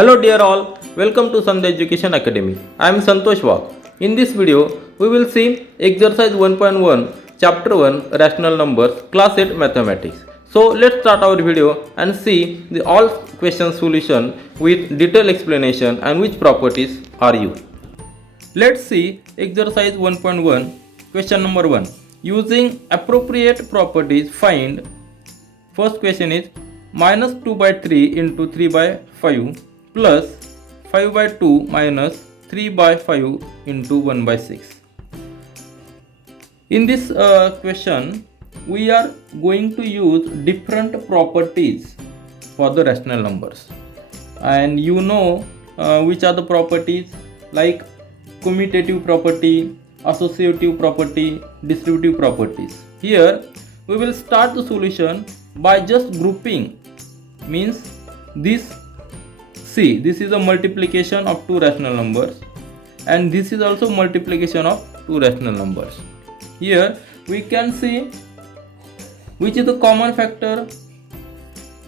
Hello dear all, welcome to Sandhya Education Academy. I am Santosh Wag. In this video, we will see exercise 1.1, chapter 1, rational numbers, class 8 mathematics. So let's start our video and see the all question solution with detailed explanation and which properties are used. Let's see exercise 1.1, question number 1. Using appropriate properties, find. First question is minus 2 by 3 into 3 by 5 plus 5 by 2 minus 3 by 5 into 1 by 6. In this question, we are going to use different properties for the rational numbers. And you know which are the properties, like commutative property, associative property, distributive properties. Here, we will start the solution by just grouping. Means this is a multiplication of two rational numbers, and this is also multiplication of two rational numbers. Here we can see which is the common factor.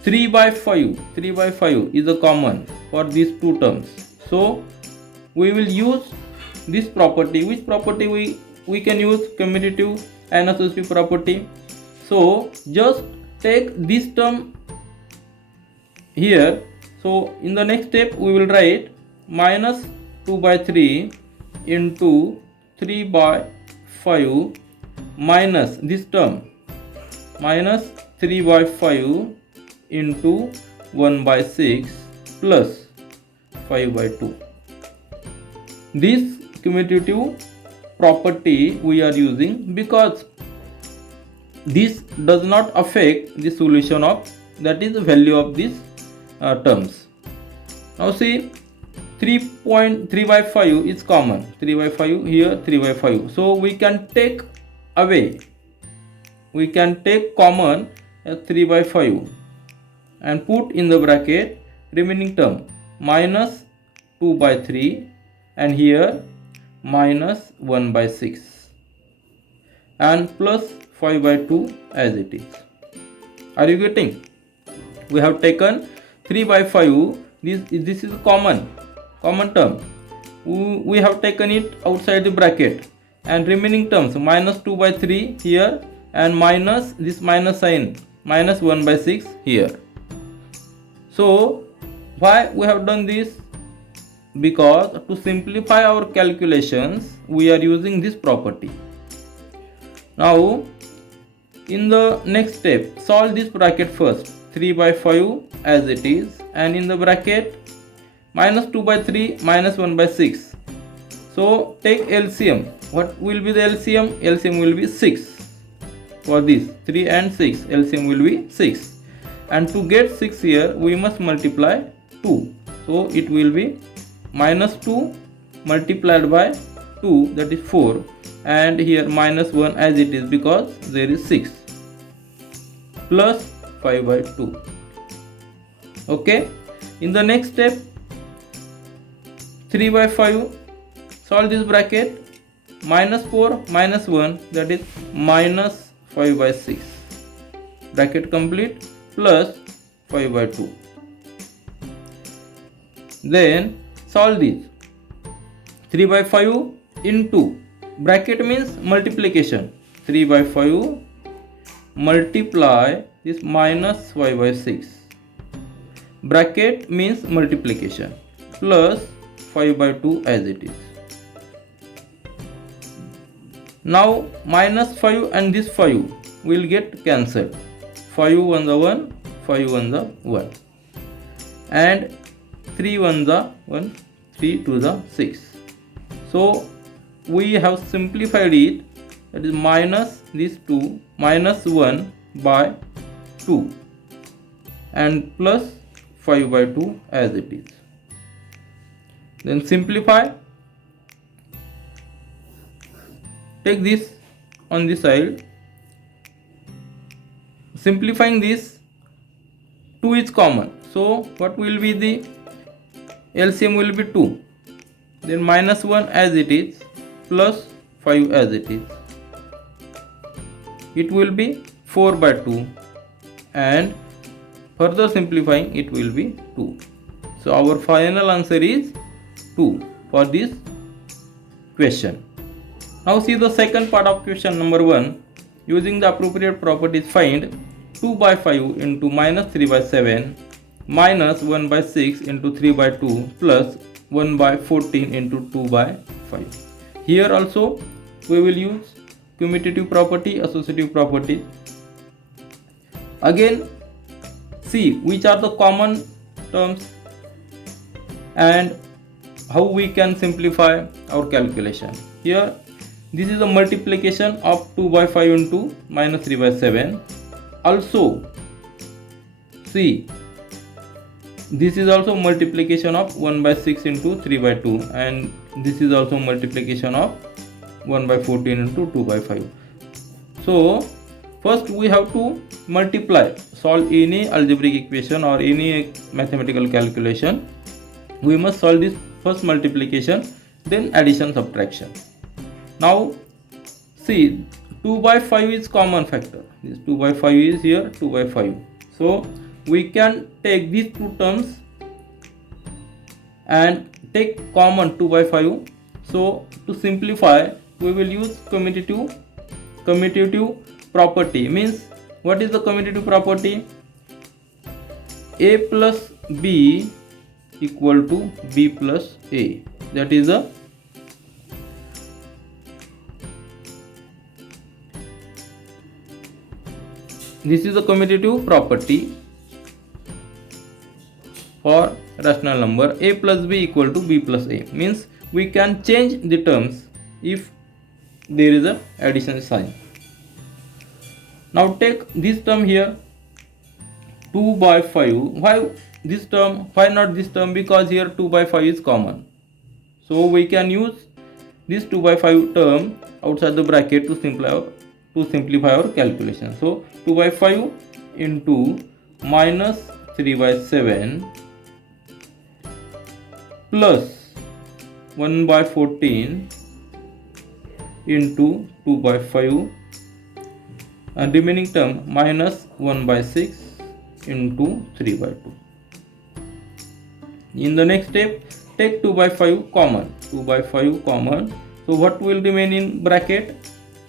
3 by 5 is a common for these two terms. So we will use this property. Which property we can use? Commutative and associative property. So just take this term here. So in the next step we will write minus 2 by 3 into 3 by 5 minus this term minus 3 by 5 into 1 by 6 plus 5 by 2. This commutative property we are using because this does not affect the solution of, that is the value of these terms. Now see, 3 by 5 is common. 3 by 5 here, 3 by 5. So we can take away, we can take common 3 by 5 and put in the bracket remaining term minus 2 by 3 and here minus 1 by 6 and plus 5 by 2 as it is. Are you getting? We have taken 3 by 5, this is common term. We have taken it outside the bracket, and remaining terms minus 2 by 3 here and minus this minus sign minus 1 by 6 here. So why we have done this? Because to simplify our calculations we are using this property. Now in the next step, solve this bracket first. 3 by 5 as it is, and in the bracket minus 2 by 3 minus 1 by 6. So take LCM. What will be the LCM? LCM will be 6 for this. 3 and 6, LCM will be 6, and to get 6 here we must multiply 2. So it will be minus 2 multiplied by 2, that is 4, and here minus 1 as it is because there is 6, plus 5 by 2. Okay, in the next step 3 by 5, solve this bracket, minus 4 minus 1, that is minus 5 by 6, bracket complete, plus 5 by 2. Then solve this. 3 by 5 into, bracket means multiplication, 3 by 5 multiply this minus 5 by 6, bracket means multiplication, plus 5 by 2 as it is. Now minus 5 and this 5 will get cancelled. 5 1 the 1, 5 1 the 1, and 3 1 the 1, 3 2 the 6. So we have simplified it, that is minus this 2 minus 1 by 2 and plus 5 by 2 as it is. Then simplify, take this on this side. Simplifying this, 2 is common, so what will be the LCM will be 2, then minus 1 as it is plus 5 as it is. It will be 4 by 2, and further simplifying it will be 2. So our final answer is 2 for this question. Now see the second part of question number 1. Using the appropriate properties, find 2 by 5 into minus 3 by 7 minus 1 by 6 into 3 by 2 plus 1 by 14 into 2 by 5. Here also we will use commutative property, associative property. Again, see which are the common terms and how we can simplify our calculation. Here this is a multiplication of 2 by 5 into minus 3 by 7. Also see, this is also multiplication of 1 by 6 into 3 by 2, and this is also multiplication of 1 by 14 into 2 by 5. So first we have to multiply, solve any algebraic equation or any mathematical calculation. We must solve this first multiplication, then addition, subtraction. Now see, 2 by 5 is common factor. This 2 by 5 is here, 2 by 5. So we can take these two terms and take common 2 by 5. So to simplify, we will use commutative property. Means, what is the commutative property? A plus B equal to B plus A. That is a commutative property for rational number. A plus B equal to B plus A means we can change the terms if there is a addition sign. Now take this term here, 2 by 5. Why this term? Why not this term? Because here 2 by 5 is common. So we can use this 2 by 5 term outside the bracket to simplify our calculation. So 2 by 5 into minus 3 by 7 plus 1 by 14 into 2 by 5, and remaining term minus 1 by 6 into 3 by 2. In the next step, take 2 by 5 common. 2 by 5 common. So what will remain in bracket?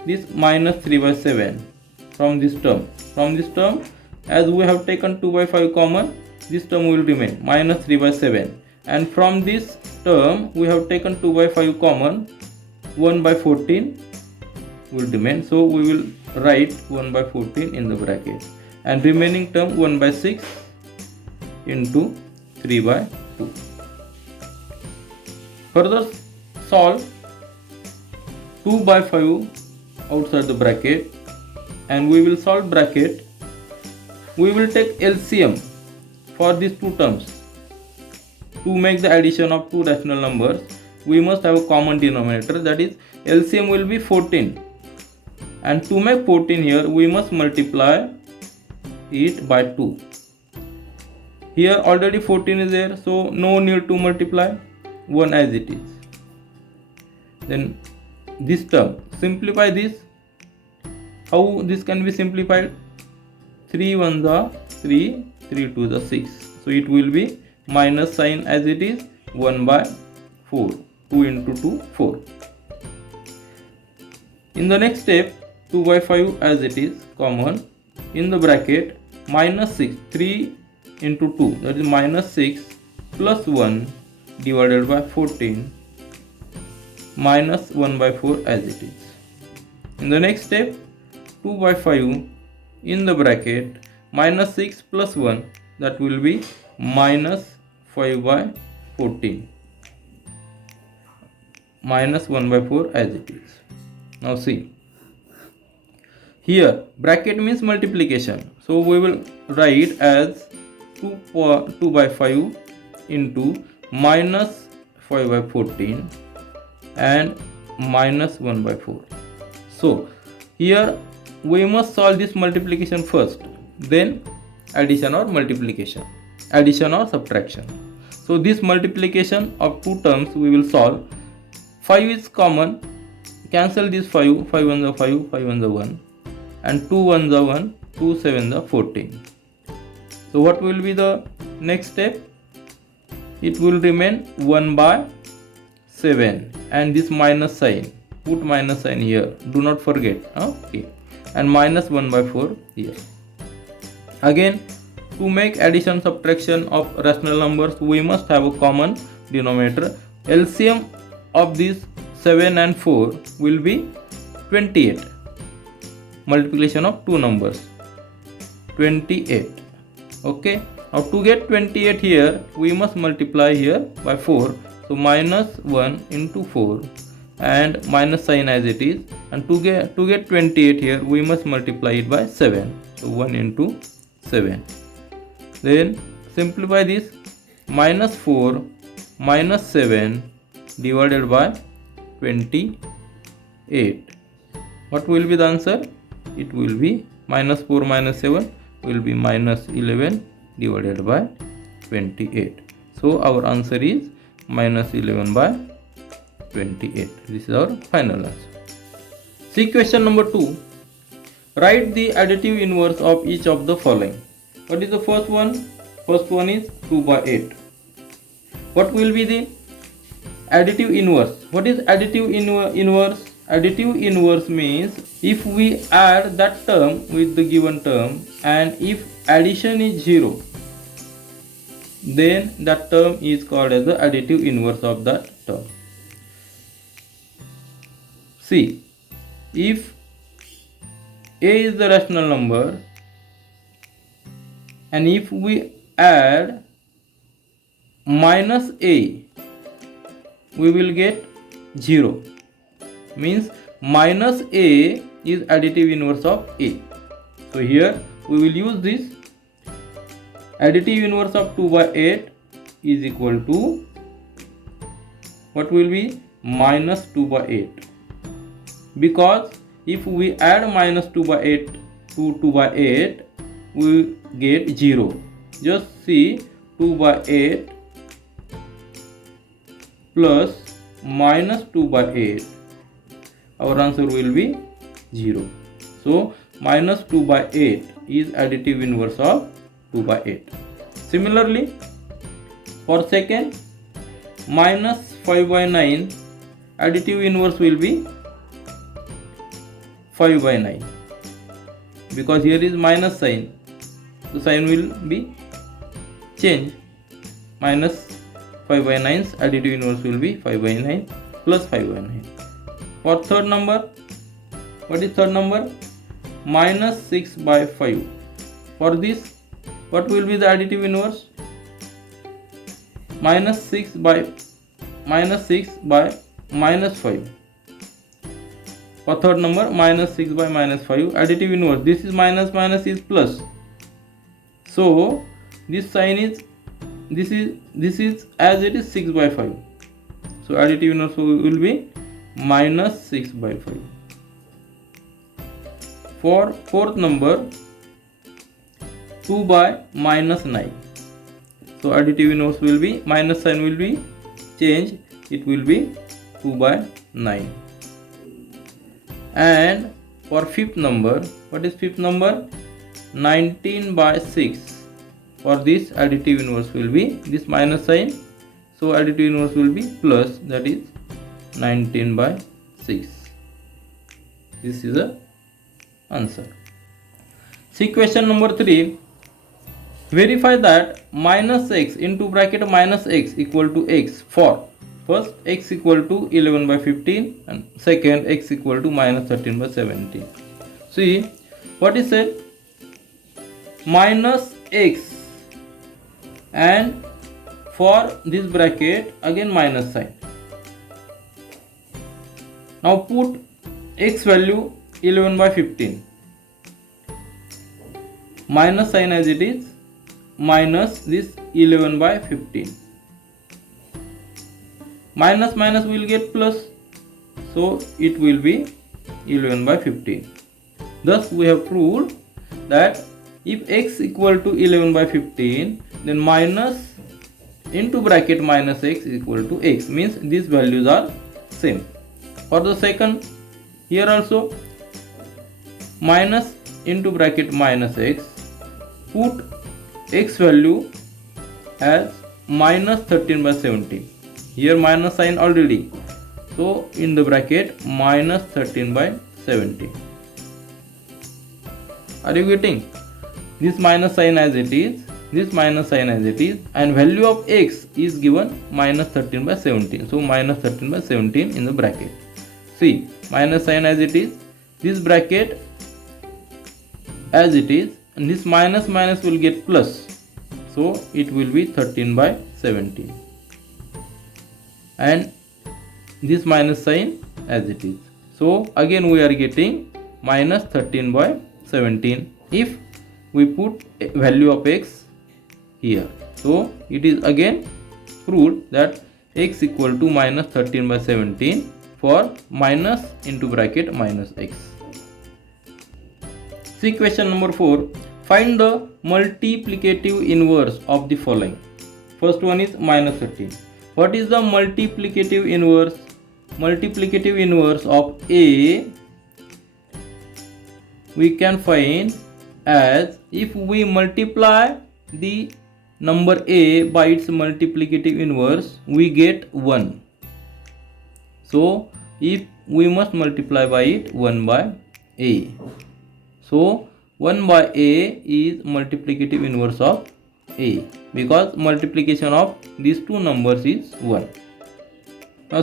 This minus 3 by 7 from this term. From this term, as we have taken 2 by 5 common, this term will remain minus 3 by 7. And from this term, we have taken 2 by 5 common, 1 by 14 will remain. So we will write 1 by 14 in the bracket. And remaining term 1 by 6 into 3 by 2. Further solve 2 by 5 outside the bracket, and we will solve bracket. We will take LCM for these two terms. To make the addition of two rational numbers, we must have a common denominator, that is LCM will be 14. And to make 14 here, we must multiply it by 2. Here already 14 is there, so no need to multiply, 1 as it is. Then this term, simplify this. How this can be simplified? 3 1s are 3, 3 2s are 6. So it will be minus sign as it is, 1 by 4. 2 into 2, 4. In the next step, 2 by 5 as it is common. In the bracket, minus 6, 3 into 2, that is minus 6 plus 1 divided by 14 minus 1 by 4 as it is. In the next step, 2 by 5 in the bracket, minus 6 plus 1, that will be minus 5 by 14 minus 1 by 4 as it is. Now see, here bracket means multiplication, so we will write as 2 by 5 into minus 5 by 14 and minus 1 by 4. So here we must solve this multiplication first, then addition or multiplication, addition or subtraction. So this multiplication of two terms we will solve. 5 is common, cancel this 5, 5 1s are 5, 5 1s are 1, and 2 1s are 1, 2 7s are 14. So what will be the next step? it will remain 1 by 7, and this minus sign, put minus sign here, do not forget. Okay, and minus 1 by 4 here. Again, to make addition subtraction of rational numbers, we must have a common denominator. LCM of these 7 and 4 will be 28. Multiplication of two numbers, 28. Okay, now to get 28 here, we must multiply here by 4. So minus 1 into 4 and minus sign as it is, and to get 28 here, we must multiply it by 7. So 1 into 7. Then simplify this, minus 4 minus 7 divided by 28. What will be the answer? It will be minus 4 minus 7 will be minus 11 divided by 28. So our answer is minus 11 by 28. This is our final answer. See question number 2. Write the additive inverse of each of the following. What is the first one? First one is 2 by 8. What will be the additive inverse? What is additive inverse? Additive inverse means if we add that term with the given term, and if addition is 0, then that term is called as the additive inverse of that term. See, if a is the rational number, and if we add minus a, we will get 0. Means minus a is additive inverse of a. So here we will use this. Additive inverse of 2 by 8 is equal to, what will be? Minus 2 by 8. Because if we add minus 2 by 8 to 2 by 8, we get 0. Just see, 2 by 8 plus minus 2 by 8. Our answer will be 0. So minus 2 by 8 is additive inverse of 2 by 8. Similarly, for second, minus 5 by 9, additive inverse will be 5 by 9. Because here is minus sign, the sign will be changed. Minus 5 by 9's additive inverse will be 5 by 9 plus 5 by 9. For third number, what is third number? Minus 6 by 5. For this, what will be the additive inverse? Minus 6 by minus 5. For third number, minus 6 by minus 5, additive inverse. This is minus, minus is plus. So this sign is, this is as it is 6 by 5. So additive inverse will be minus 6 by 5. For fourth number, 2 by minus 9. So additive inverse will be, minus sign will be changed, it will be 2 by 9. And for fifth number, what is fifth number? 19 by 6. For this, additive inverse will be this minus sign. So additive inverse will be plus, that is 19 by 6. This is the answer. See question number 3. Verify that minus x into bracket minus x equal to x for first x equal to 11 by 15 and second x equal to minus 13 by 17. See what is said? Minus x, and for this bracket again minus sign. Now put x value 11 by 15. Minus sign as it is, minus this 11 by 15. Minus minus will get plus, so it will be 11 by 15. Thus we have proved that if x equal to 11 by 15, then minus into bracket minus x equal to x, means these values are same. For the second, here also minus into bracket minus x, put x value as minus 13 by 17. Here minus sign already. So in the bracket minus 13 by 17. Are you getting? This minus sign as it is, this minus sign as it is, and value of x is given minus 13 by 17. So minus 13 by 17 in the bracket. See, minus sign as it is, this bracket as it is, and this minus minus will get plus. So it will be 13 by 17. And this minus sign as it is. So again we are getting minus 13 by 17 if we put a value of x here. So it is again proved that x equal to minus 13 by 17 for minus into bracket minus x. See question number 4. Find the multiplicative inverse of the following. First one is minus 13. What is the multiplicative inverse? Multiplicative inverse of a we can find as if we multiply the number a by its multiplicative inverse, we get 1. So if we must multiply by it 1 by a. So 1 by a is multiplicative inverse of a because multiplication of these two numbers is 1.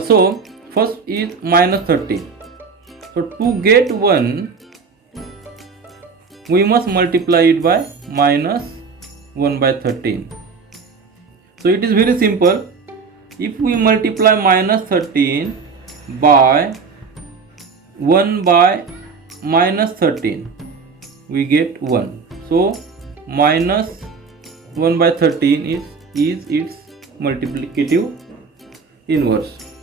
So first is minus 13. So to get 1 we must multiply it by minus 1 by 13. So it is very simple. If we multiply minus 13 by 1 by minus 13, we get 1. So minus 1 by 13 is its multiplicative inverse.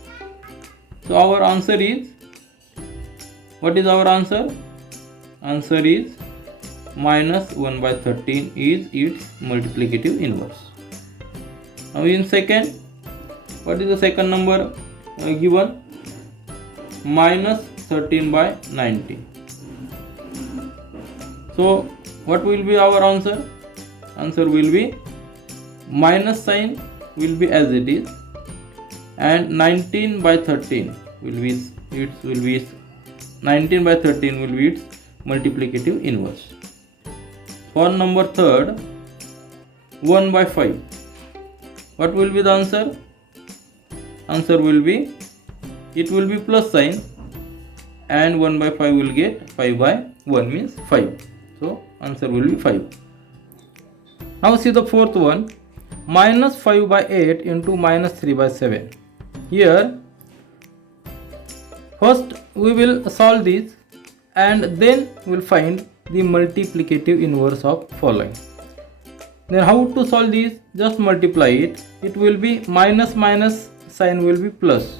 So our answer is, what is our answer? Answer is minus 1 by 13 is its multiplicative inverse. Now in second, what is the second number given? Minus 13 by 19. So what will be our answer? Answer will be minus sign will be as it is, and 19 by 13 will be 19 by 13 will be its multiplicative inverse. For number third, 1 by 5. What will be the answer? Answer will be, it will be plus sign, and 1 by 5 will get 5 by 1 means 5. So answer will be 5. Now see the fourth one, minus 5 by 8 into minus 3 by 7. Here first we will solve this and then we will find the multiplicative inverse of following. Then how to solve this? Just multiply it. It will be minus minus sign will be plus.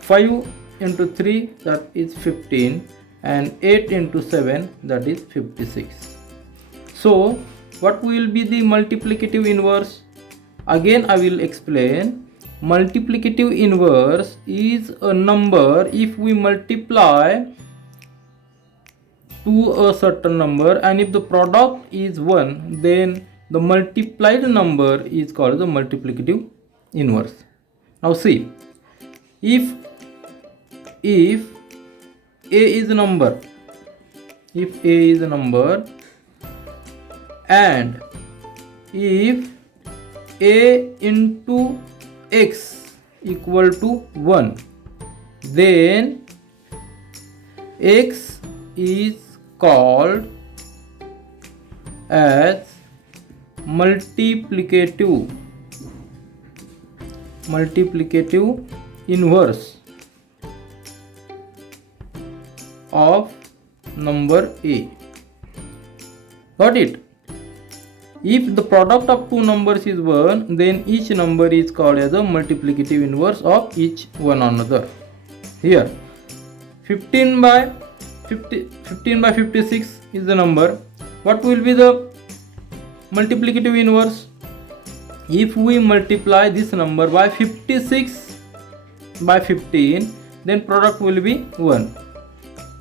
5 into 3 that is 15 and 8 into 7 that is 56. So what will be the multiplicative inverse? Again I will explain. Multiplicative inverse is a number if we multiply to a certain number, and if the product is 1, then the multiplied number is called the multiplicative inverse. Now see, if a is a number, and if a into x equal to 1, then x is called as multiplicative inverse of number a. Got it? If the product of two numbers is 1, then each number is called as a multiplicative inverse of each one another. Here 15 by 56 is the number. What will be the multiplicative inverse? If we multiply this number by 56 by 15, then product will be 1.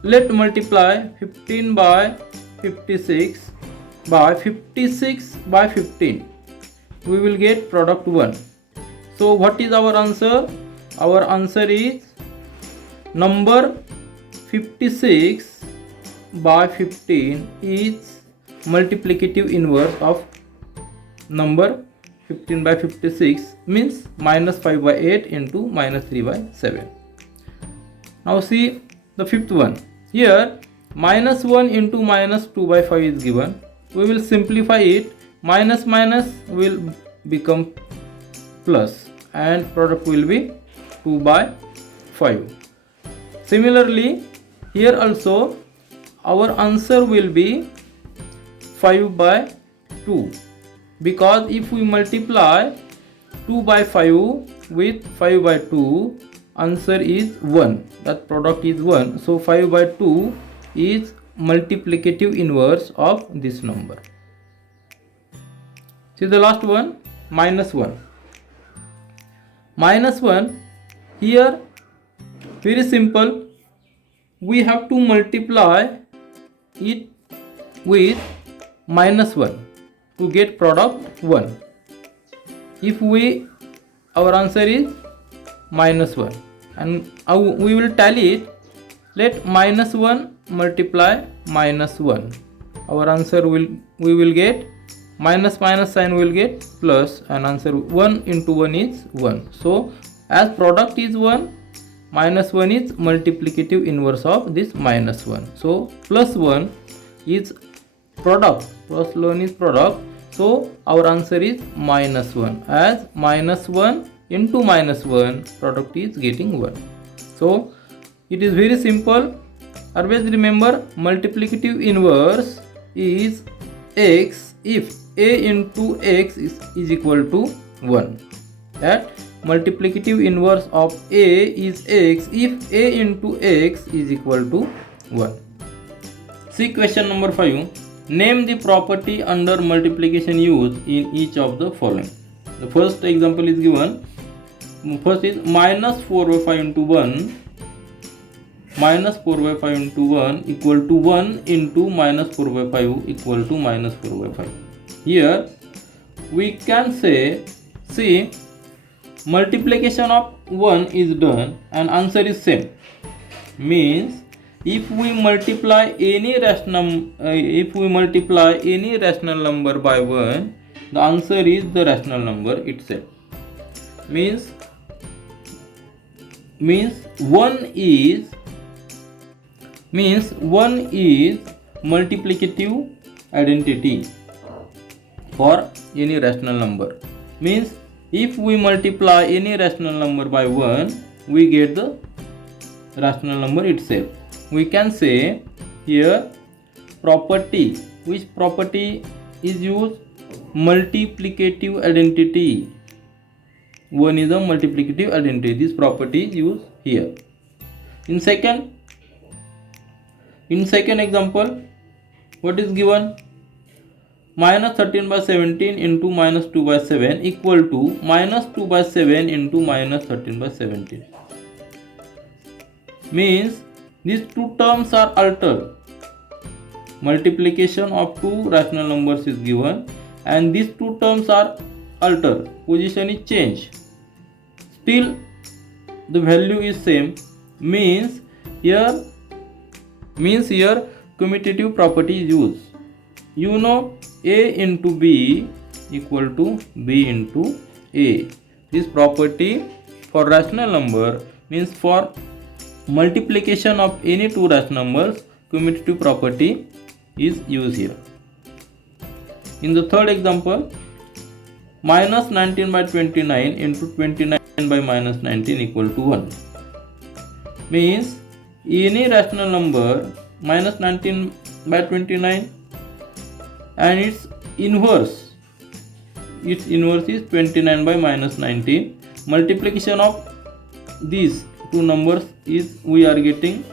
Let multiply 15 by 56 by 56 by 15. we will get product 1. So what is our answer? Our answer is number 56 by 15 is multiplicative inverse of number 15 by 56, means minus 5 by 8 into minus 3 by 7. Now see the fifth one. Here minus 1 into minus 2 by 5 is given. We will simplify it. Minus minus will become plus and product will be 2 by 5. Similarly, here also our answer will be 5 by 2, because if we multiply 2 by 5 with 5 by 2, answer is 1, that product is 1. So 5 by 2 is multiplicative inverse of this number. See the last one, minus 1. Minus 1, here very simple, we have to multiply it with minus 1 to get product 1. If our answer is minus 1, and we will tally it. Let minus 1 multiply minus 1. Our answer we will get minus minus sign will get plus, and answer 1 into 1 is 1. So as product is 1, minus 1 is multiplicative inverse of this minus 1. So plus 1 is product, plus 1 is product. So our answer is minus 1, as minus 1 into minus 1, product is getting 1. So it is very simple. Always remember, multiplicative inverse is x if a into x is equal to 1. That multiplicative inverse of a is x if a into x is equal to 1. See question number 5. Name the property under multiplication used in each of the following. The first example is given. First is minus 4 by 5 into 1. Minus 4 by 5 into 1 equal to 1 into minus 4 by 5 equal to minus 4 by 5. Here we can say, see, multiplication of 1 is done and answer is same. Means if we multiply any rational number by 1, the answer is the rational number itself. Means 1 is multiplicative identity for any rational number. Means if we multiply any rational number by 1, we get the rational number itself. We can say here property. Which property is used? Multiplicative identity. 1 is a multiplicative identity. This property is used here. In second example, what is given? Minus 13 by 17 into minus 2 by 7 equal to minus 2 by 7 into minus 13 by 17. Means these two terms are altered. Multiplication of two rational numbers is given and these two terms are altered. Position is changed. Still the value is same. Means here commutative property is used. You know a into b equal to b into a. This property for rational number, means for multiplication of any two rational numbers, commutative property is used here. In the third example, minus 19 by 29 into 29 by minus 19 equal to 1. Means any rational number minus 19 by 29 and its inverse is 29 by minus 19. Multiplication of these two numbers is we are getting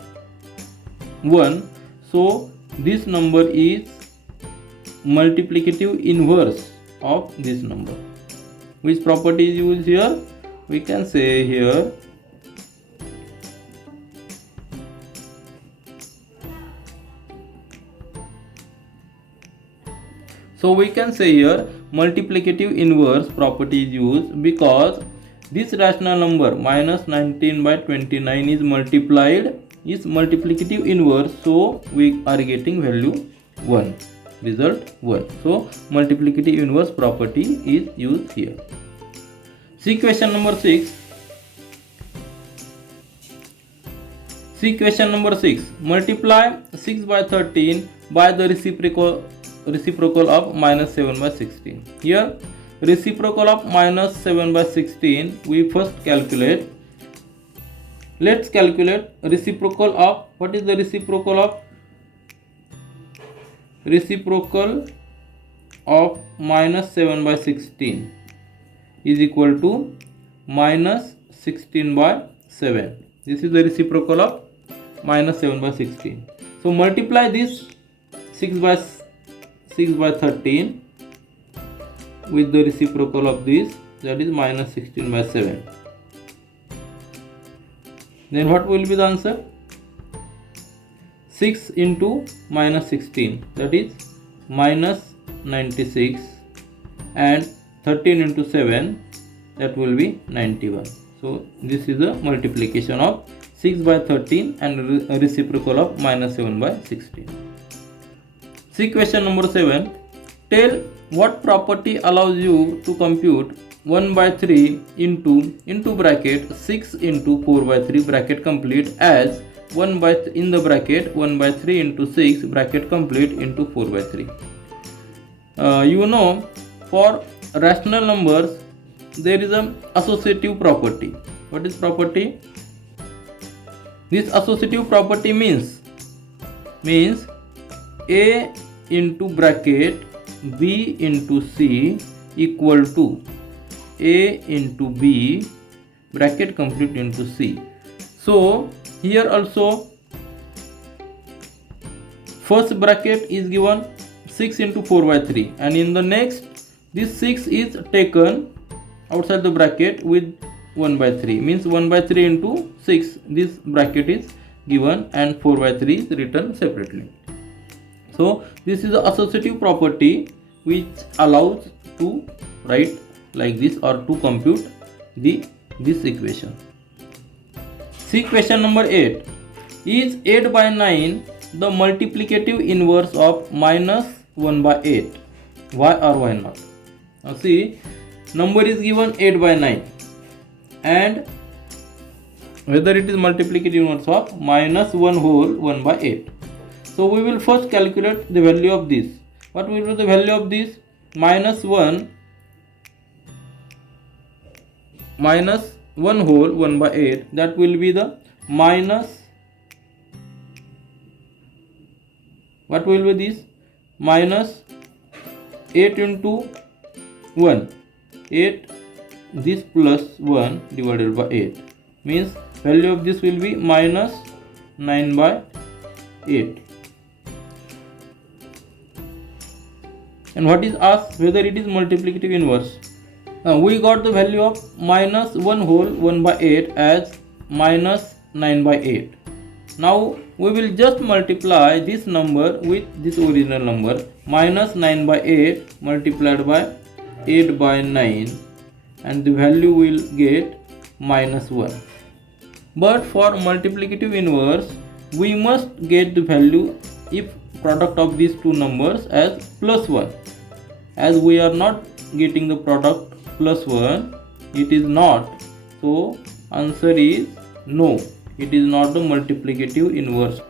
1. So this number is multiplicative inverse of this number. Which property is used here? We can say here So we can say here multiplicative inverse property is used because this rational number minus 19 by 29 is multiplicative inverse, so we are getting value 1, result 1. So multiplicative inverse property is used here. See question number 6. See question number 6. Multiply 6 by 13 by the reciprocal of minus 7 by 16. Here reciprocal of minus 7 by 16 we first calculate. Let's calculate reciprocal of, what is the reciprocal of? Reciprocal of minus 7 by 16 is equal to minus 16 by 7. This is the reciprocal of minus 7 by 16. So multiply this 6 by 13 with the reciprocal of this, that is minus 16 by 7. Then what will be the answer? 6 into minus 16, that is minus 96, and 13 into 7, that will be 91. So this is the multiplication of 6 by 13 and reciprocal of minus 7 by 16. See question number 7. Tell what property allows you to compute 1 by 3 into bracket 6 into 4 by 3 bracket complete as 1 by in the bracket 1 by 3 into 6 bracket complete into 4 by 3. You know, for rational numbers there is an associative property. What is property? This associative property means A into bracket B into C equal to A into B bracket complete into C. So here also first bracket is given 6 into 4 by 3, and in the next this 6 is taken outside the bracket with 1 by 3, means 1 by 3 into 6, this bracket is given and 4 by 3 is written separately. So this is the associative property which allows to write like this or to compute this equation. See question number 8. Is 8 by 9 the multiplicative inverse of minus 1 by 8? Why or why not? Now see, number is given 8 by 9 and whether it is multiplicative inverse of minus 1 whole 1 by 8. So we will first calculate the value of this. What will be the value of this? Minus 1 whole 1 by 8, that will be the minus, what will be this? Minus 8 into 1, 8, this plus 1 divided by 8, means value of this will be minus 9 by 8. And what is asked? Whether it is multiplicative inverse. We got the value of minus 1 whole 1 by 8 as minus 9 by 8. Now we will just multiply this number with this original number, minus 9 by 8 multiplied by 8 by 9, and the value will get minus 1. But for multiplicative inverse we must get the value if product of these two numbers as plus 1. As we are not getting the product plus 1, it is not. So answer is no, it is not the multiplicative inverse.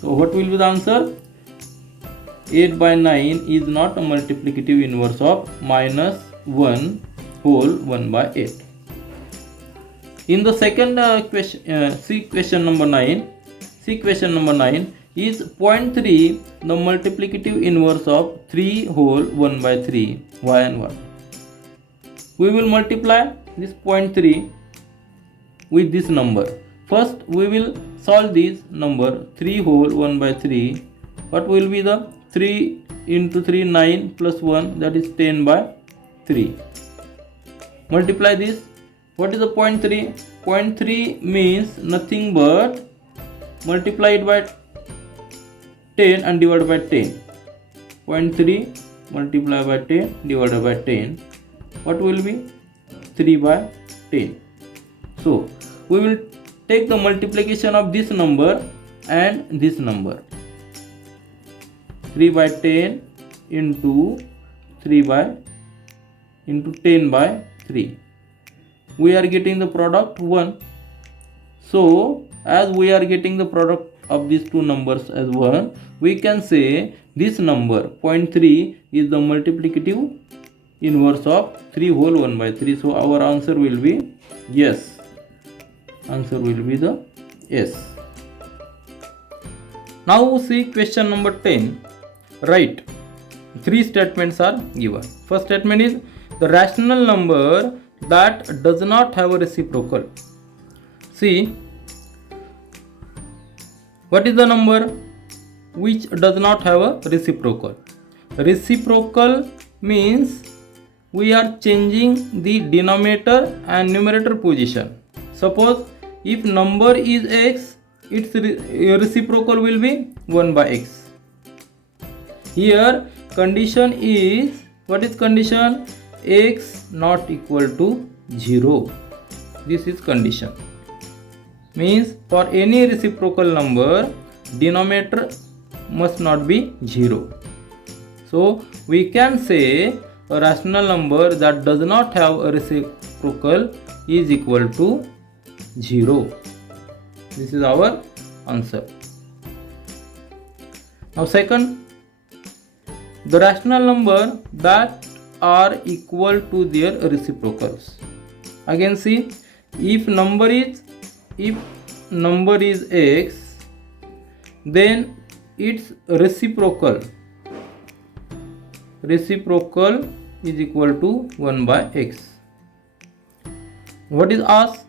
So what will be the answer? 8 by 9 is not a multiplicative inverse of minus 1 whole 1 by 8. In the second question, see question number 9. See question number 9. Is 0.3 the multiplicative inverse of 3 whole 1 by 3? Why and why? We will multiply this 0.3 with this number. First we will solve this number 3 whole 1 by 3. What will be the 3 into 3, 9 plus 1, that is 10 by 3. Multiply this. What is the 0.3? 0.3 means nothing but multiply it by 10 and divided by 10. 0.3 multiplied by 10 divided by 10. What will be? 3 by 10. So we will take the multiplication of this number and this number. 3 by 10 into 3 by into 10 by 3. We are getting the product 1. So as we are getting the product of these two numbers as 1, we can say this number 0.3 is the multiplicative inverse of 3 whole 1 by 3. So our answer will be yes. Answer will be the yes. Now see question number 10. Write. 3 statements are given. First statement is the rational number that does not have a reciprocal. See, what is the number which does not have a reciprocal? Reciprocal means we are changing the denominator and numerator position. Suppose if number is x, its reciprocal will be 1 by x. Here condition is, what is condition? X not equal to 0. This is condition. Means for any reciprocal number, denominator must not be 0. So we can say a rational number that does not have a reciprocal is equal to 0. This is our answer. Now second, the rational number that are equal to their reciprocals. Again see, if number is x, then its reciprocal is equal to 1 by x. What is asked?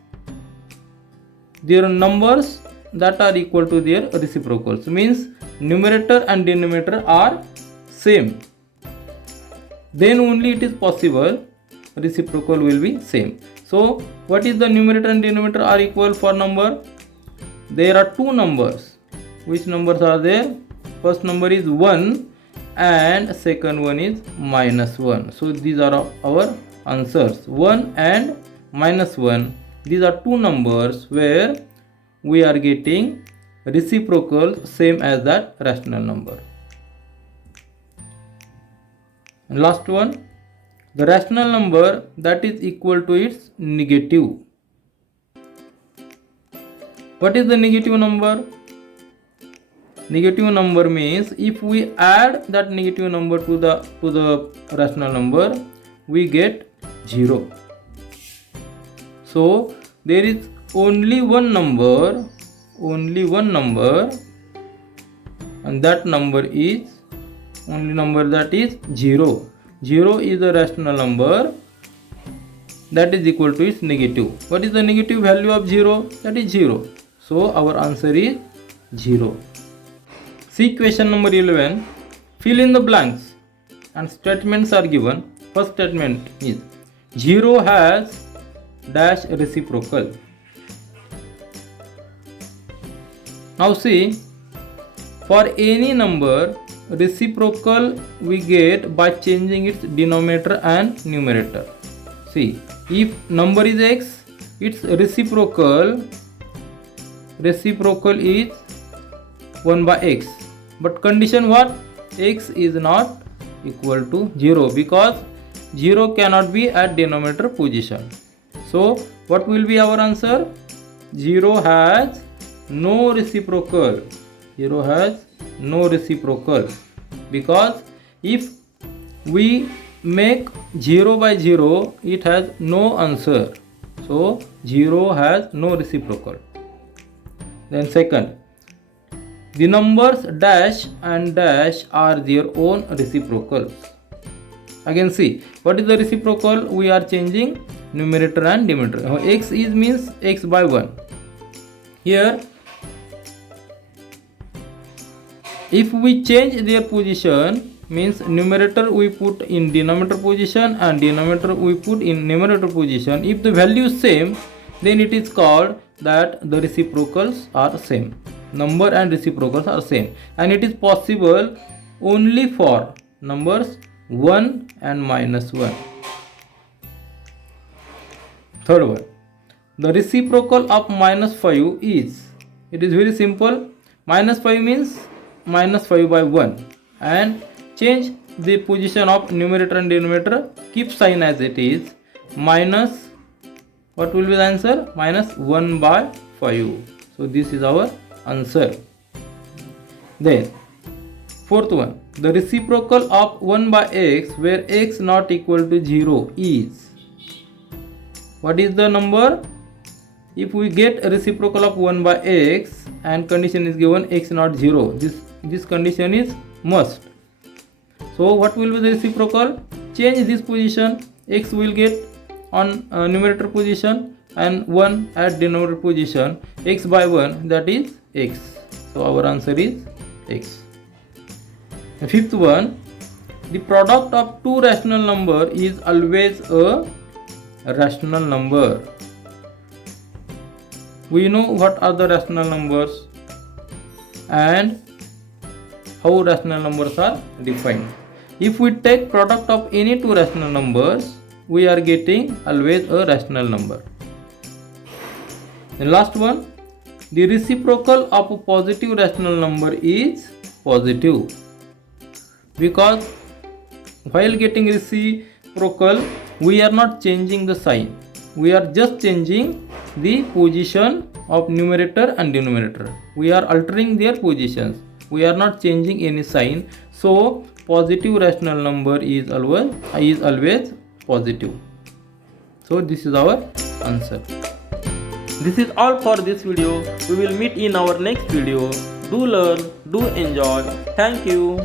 Their numbers that are equal to their reciprocals, means numerator and denominator are same. Then only it is possible reciprocal will be same. So what is the numerator and denominator are equal for number? There are two numbers. Which numbers are there? First number is 1 and second one is -1. So these are our answers, 1 and -1. These are two numbers where we are getting reciprocal same as that rational number. And last one, the rational number that is equal to its negative. What is the negative number? Negative number means if we add that negative number to the rational number, we get 0. So there is only one number, and that number is only number that is 0. 0 is the rational number that is equal to its negative. What is the negative value of 0? That is 0. So our answer is 0. See question number 11. Fill in the blanks and statements are given. First statement is 0 has dash reciprocal. Now see, for any number, reciprocal we get by changing its denominator and numerator. See, if number is x, its reciprocal is 1 by x. But condition what? X is not equal to 0, because 0 cannot be at denominator position. So what will be our answer? 0 has no reciprocal. 0 has no reciprocal, because if we make 0 by 0, it has no answer. So 0 has no reciprocal. Then second, the numbers dash and dash are their own reciprocals. Again see, what is the reciprocal? We are changing numerator and denominator. X is means x by 1. Here if we change their position, means numerator we put in denominator position and denominator we put in numerator position. If the value is same, then it is called that the reciprocals are same. number and reciprocals are same, and it is possible only for numbers 1 and -1. Third one, the reciprocal of -5 is, it is very simple. -5 means -5 by 1, and change the position of numerator and denominator, keep sign as it is, minus, what will be the answer? -1 by 5. So this is our answer. Then fourth one, the reciprocal of 1 by x where x not equal to 0 is, what is the number? If we get a reciprocal of 1 by x and condition is given x not 0, this condition is must. So what will be the reciprocal? Change this position, x will get on numerator position and 1 at denominator position, x by 1, that is x. So our answer is x. The fifth one, the product of two rational number is always a rational number. We know what are the rational numbers and how rational numbers are defined. If we take product of any two rational numbers, we are getting always a rational number. The last one, the reciprocal of a positive rational number is positive, because while getting reciprocal we are not changing the sign, we are just changing the position of numerator and denominator. We are altering their positions, we are not changing any sign. So positive rational number is always positive. So this is our answer. This is all for this video. We will meet in our next video. Do learn, do enjoy. Thank you.